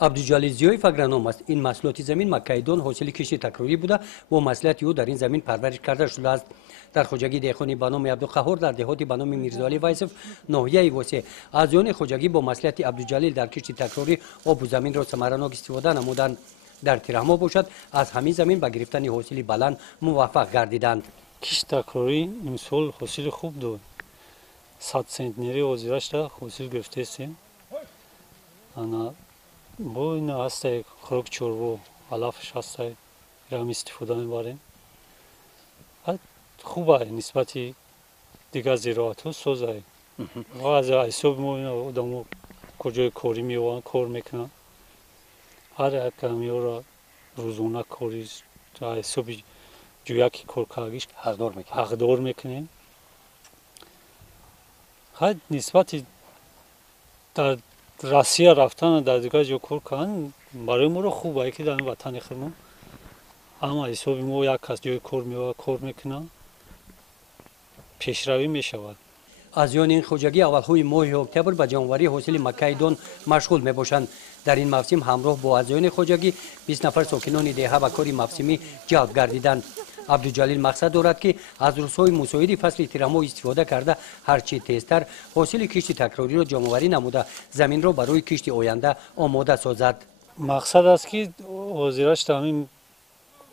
عبدالجلیل زیویف اگرونوم است. این محصولات زمین مکایدون حاصل کشتی تکراری بوده و محصولات او در این زمین پرورش کرده شده است. در خوجگی دهخانی به نام عبدالقهار در دهات به نام میرزاعلی وایسف ناحیه واسه از آن خوجگی با محصولات عبدالجلیل در کشتی تکراری آب و زمین را ثمراناک استفاده نمودند. در تیرهما باشد از همین زمین به گرفتن حاصل بلند موفق گردیدند. کشتی تکراری امسال حاصل خوب داد. 100 سنتنری آذیرش را حاصل گرفته استیم. انا با این هسته خوراک چربو علفش هسته رام استفاده میبریم. خوبه نسبتی دیگر زراعت ها سازه. و از حساب ما این آدمو کجای کاری میوان کار میکنن. هر کمی را روزانه کاری تا حساب جویاکی کار کاغیش حقدار میکنیم. خیلی نسبتی در روسیه رفتن در دیگر جا کار کردن برای ما رو خوبه که در وطن خودمون اما حساب ما یک کس جای کار میکنه پیشروی میشود. از یان این خوجگی اولهای ماه اکتبر به جانوری حاصل مکایدون مشغول میباشند. در این موسم همراه با ازیان خوجگی 20 نفر ساکنان دهه به کار موسمی جلب گردیدند. عبدالجلیل مقصد دارد که از روزهای مساعد فصل تیرهما استفاده کرده هرچی تیزتر حاصل کشتی تکراری را جمع‌آوری نموده زمین را برای کشتی آینده آماده سازد. مقصد است که حاضرش همین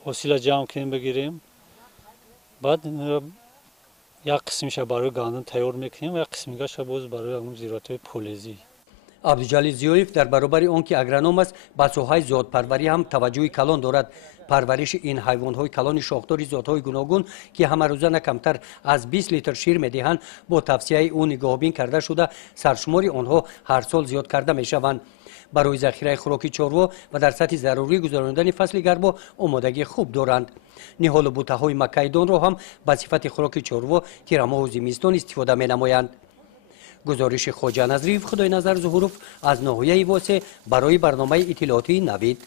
حاصل جمع کنیم بگیریم بعد یک قسمش برای گندم تیار میکنیم و یک قسمیش باز برای همون زیرات‌های پولیزی. عبدالجلیل زیویف در برابر آنکه اگرونوم است به ساحه زادپروری هم توجه کلان دارد. پرورش این حیوانات کلان شاخدار ذات‌های گوناگون که همه روزه نه کمتر از 20 لیتر شیر میدهند با توصیه او نگاهبین کرده شده سرشماری آنها هر سال زیاد کرده میشوند. برای ذخیره خوراک چاروا و در سطح ضروری گذراندن فصل گرما آمادگی خوب دارند. نهال و بوته‌های مکایدون را هم به صفت خوراک چاروا تیرهما و زمستان استفاده می‌نمایند. گزارش خواجه نظریف خدای نظر ظهوروف از ناحیه واسه برای برنامه اطلاعاتی نوید.